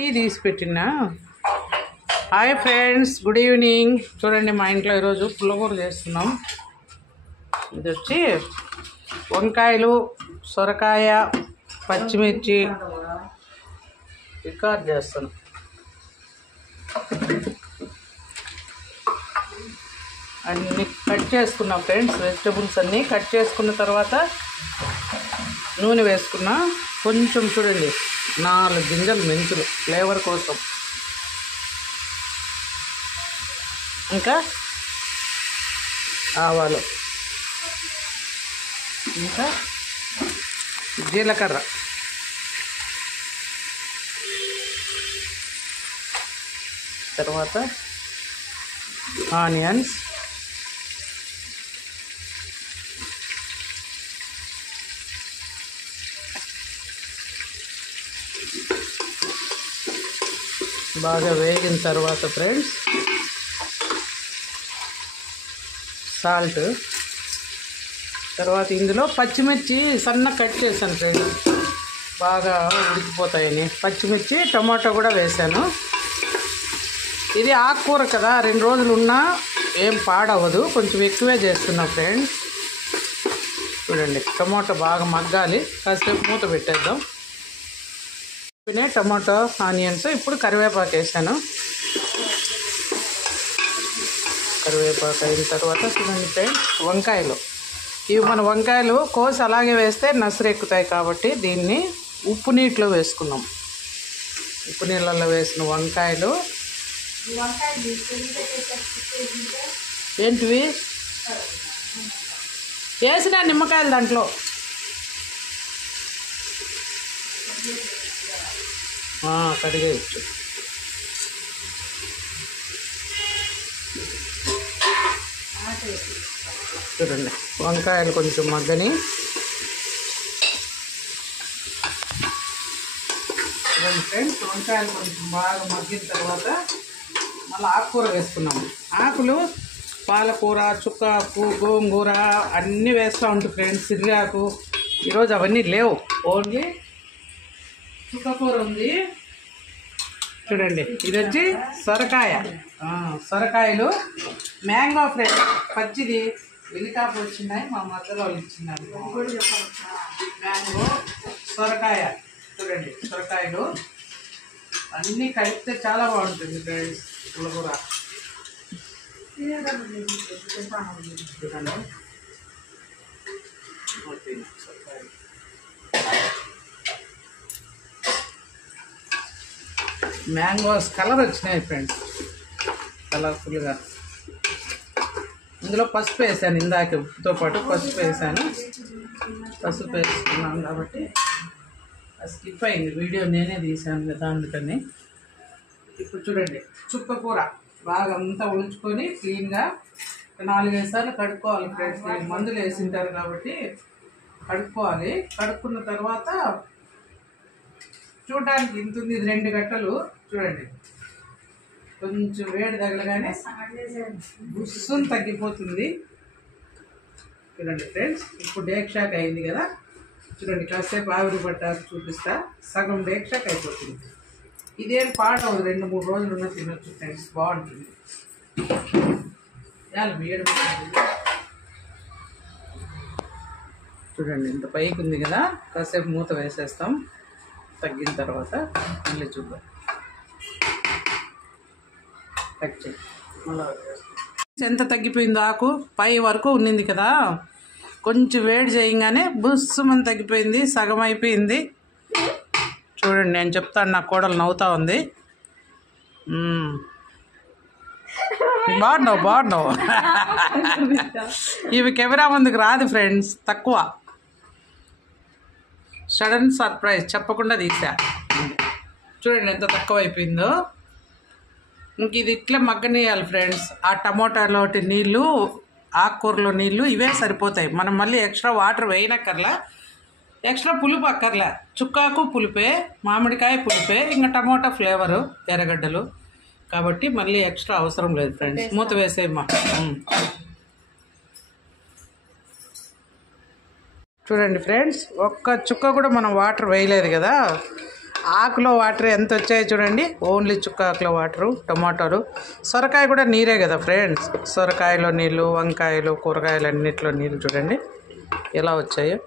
Tea తీసి పెట్టినా. Hi friends, good evening. చూడండి, మా ఇంట్లో ఈరోజు పుల్లగూర చేస్తున్నాం. ఇది వచ్చి వంకాయలు, సొరకాయ, పచ్చిమిర్చి రికార్డ్ చేస్తాను. అన్నీ కట్ చేసుకున్నాం ఫ్రెండ్స్. వెజిటబుల్స్ అన్నీ కట్ చేసుకున్న తర్వాత నూనె వేసుకున్నా. కొంచెం చూడండి, 4 గింజలు మెంతులు ఫ్లేవర్ కోసం, ఇంకా ఆవాలు, ఇంకా జీలకర్ర, తర్వాత ఆనియన్స్, బాగా వేగిన తర్వాత ఫ్రెండ్స్ సాల్ట్, తర్వాత ఇందులో పచ్చిమిర్చి సన్న కట్ చేశాను ఫ్రెండ్స్, బాగా ఉడికిపోతాయని. పచ్చిమిర్చి, టమాటో కూడా వేసాను. ఇది ఆకుకూర కదా, 2 రోజులు ఉన్నా ఏం పాడవదు. కొంచెం ఎక్కువే చేస్తున్నా ఫ్రెండ్స్. చూడండి, టమాటో బాగా మగ్గాలి. కాసేపు మూత పెట్టేద్దాం. టమాటో, ఆనియన్స్, ఇప్పుడు కరివేపాకు వేసాను. కరివేపాకు అయిన తర్వాత చూడండి ఫ్రెండ్స్, వంకాయలు. ఇవి మన వంకాయలు కోసి అలాగే వేస్తే నసరెక్కుతాయి కాబట్టి దీన్ని ఉప్పు నీటిలో వేసుకున్నాం. ఉప్పు నీళ్ళల్లో వేసిన వంకాయలు. ఏంటివి వేసిన నిమ్మకాయలు దాంట్లో కడిగేయచ్చు. చూడండి, వంకాయలు కొంచెం మగ్గని. చూడండి ఫ్రెండ్స్, వంకాయలు కొంచెం బాగా మగ్గిన తర్వాత మళ్ళీ ఆకుకూర వేసుకున్నాము. ఆకులు పాలకూర, చుక్కాకు, గోంగూర అన్నీ వేస్తూ ఉంటుంది ఫ్రెండ్స్. సిరిగాకు ఈరోజు అవన్నీ లేవు, ఓన్లీ చుక్కకూర ఉంది. చూడండి, ఇది వచ్చి సొరకాయ. సొరకాయలు మ్యాంగో ఫ్రెండ్స్, పచ్చిది వెలికాపు వచ్చినాయి, మా మధ్యలో వాళ్ళు ఇచ్చినారు. మ్యాంగో, సొరకాయ. చూడండి, సొరకాయలు అన్నీ కలిపితే చాలా బాగుంటుంది ఫ్రెండ్స్ పుల్లకూర. చూడండి, మ్యాంగోస్ కలర్ వచ్చినాయి ఫ్రెండ్స్, కలర్ఫుల్గా. ఇందులో పసుపు వేసాను, ఇందాక ఉప్పుతో పాటు పసుపు వేసాను. పసుపు వేసుకున్నాను కాబట్టి స్కిప్ అయింది వీడియో, నేనే తీసాను కదా అందుకని. ఇప్పుడు చూడండి, చుక్కకూర బాగా అంతా ఉంచుకొని క్లీన్గా 4-5 సార్లు కడుక్కోవాలి ఫ్రెండ్స్. మందులు వేసింటారు కాబట్టి కడుక్కోవాలి. కడుక్కున్న తర్వాత చూడడానికి ఇంత ఉంది, ఇది 2 గంటలు. చూడండి, కొంచెం వేడి తగలగానే బుస్సుని తగ్గిపోతుంది. చూడండి ఫ్రెండ్స్, ఇప్పుడు డేక్ షాక్ అయింది కదా. చూడండి, కాసేపు ఆవిరి పట్టాక చూపిస్తా. సగం డేక్ షాక్ అయిపోతుంది. ఇదేం పాడవదు, 2-3 రోజులు ఉన్న తినొచ్చు ఫ్రెండ్స్, బాగుంటుంది. చూడండి, ఇంత పైకి ఉంది కదా, కాసేపు మూత వేసేస్తాం. తగ్గిన తర్వాత మళ్ళీ చూద్దాం. ఎంత తగ్గిపోయిందో, ఆకు పై వరకు ఉన్నింది కదా, కొంచెం వేడి చేయగానే బుస్సుమని తగ్గిపోయింది, సగం అయిపోయింది. చూడండి, నేను చెప్తాను, నా కోడలు నవ్వుతా ఉంది. బాగున్నావు. ఇవి కెమెరా ముందుకు రాదు ఫ్రెండ్స్, తక్కువ. సడన్ సర్ప్రైజ్, చెప్పకుండా తీసా. చూడండి ఎంత తక్కువ అయిపోయిందో. ఇంక ఇది ఇట్లా మగ్గనియాలి ఫ్రెండ్స్. ఆ టమోటాలోటి నీళ్ళు, ఆకుకూరలో నీళ్ళు ఇవే సరిపోతాయి. మనం మళ్ళీ ఎక్స్ట్రా వాటర్ వేయనక్కర్లా, ఎక్స్ట్రా పులుపు అక్కర్లే. చుక్కాకు పులిపే, మామిడికాయ పులిపే, ఇంకా టమోటా ఫ్లేవరు, ఎర్రగడ్డలు కాబట్టి మళ్ళీ ఎక్స్ట్రా అవసరం లేదు ఫ్రెండ్స్. మూత వేసేయమ్మా. చూడండి ఫ్రెండ్స్, ఒక్క చుక్క కూడా మనం వాటర్ వేయలేదు కదా, ఆకులో వాటర్ ఎంత వచ్చాయో చూడండి. ఓన్లీ చుక్క ఆకులో వాటరు, టమాటాలు, సొరకాయ కూడా నీరే కదా ఫ్రెండ్స్. సొరకాయలో నీళ్ళు, వంకాయలు, కూరగాయలు అన్నిట్లో నీళ్ళు చూడండి ఎలా వచ్చాయో.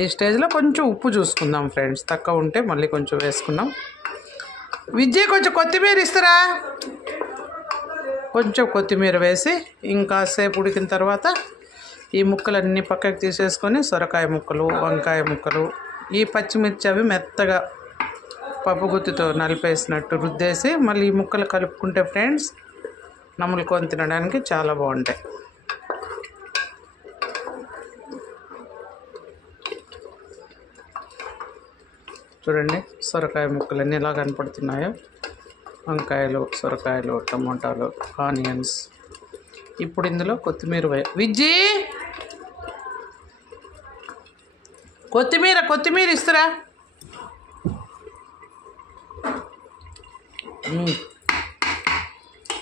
ఈ స్టేజ్లో కొంచెం ఉప్పు చూసుకుందాం ఫ్రెండ్స్, తక్కువ ఉంటే మళ్ళీ కొంచెం వేసుకుందాం. విజయ్ కొంచెం కొత్తిమీర ఇస్తారా? కొంచెం కొత్తిమీర వేసి ఇంకాసేపు ఉడికిన తర్వాత ఈ ముక్కలన్నీ పక్కకి తీసేసుకొని సొరకాయ ముక్కలు, వంకాయ ముక్కలు, ఈ పచ్చిమిర్చి అవి మెత్తగా పప్పు గుత్తితో నలిపేసినట్టు రుద్దేసి మళ్ళీ ఈ ముక్కలు కలుపుకుంటే ఫ్రెండ్స్ నములుకొని తినడానికి చాలా బాగుంటాయి. చూడండి సొరకాయ ముక్కలన్నీ ఎలా కనపడుతున్నాయో. వంకాయలు, సొరకాయలు, టమాటాలు, ఆనియన్స్. ఇప్పుడు ఇందులో కొత్తిమీర విజ్జి కొత్తిమీర ఇస్తారా?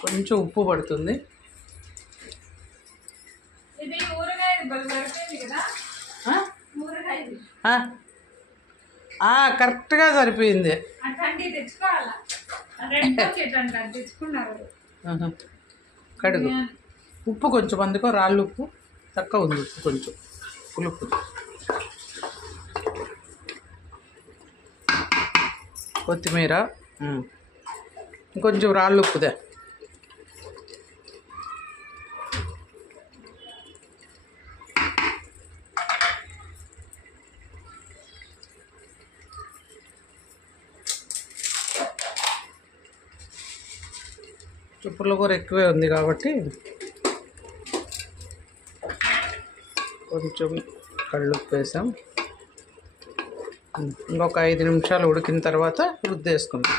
కొంచెం ఉప్పు పడుతుంది. కరెక్ట్గా సరిపోయింది. కడుగు. ఉప్పు కొంచెం అందుకో రాళ్ళు ఉప్పు తక్కువ ఉంది, ఉప్పు కొంచెం పులుపు. కొత్తిమీర ఇంకొంచెం రాళ్ళు ఉప్పుదే. చుప్పుల కూర ఎక్కువే ఉంది కాబట్టి కొంచెం కళ్ళుప్పు వేసాం. ఇంకొక 5 నిమిషాలు ఉడికిన తర్వాత రుద్దేసుకుందాం.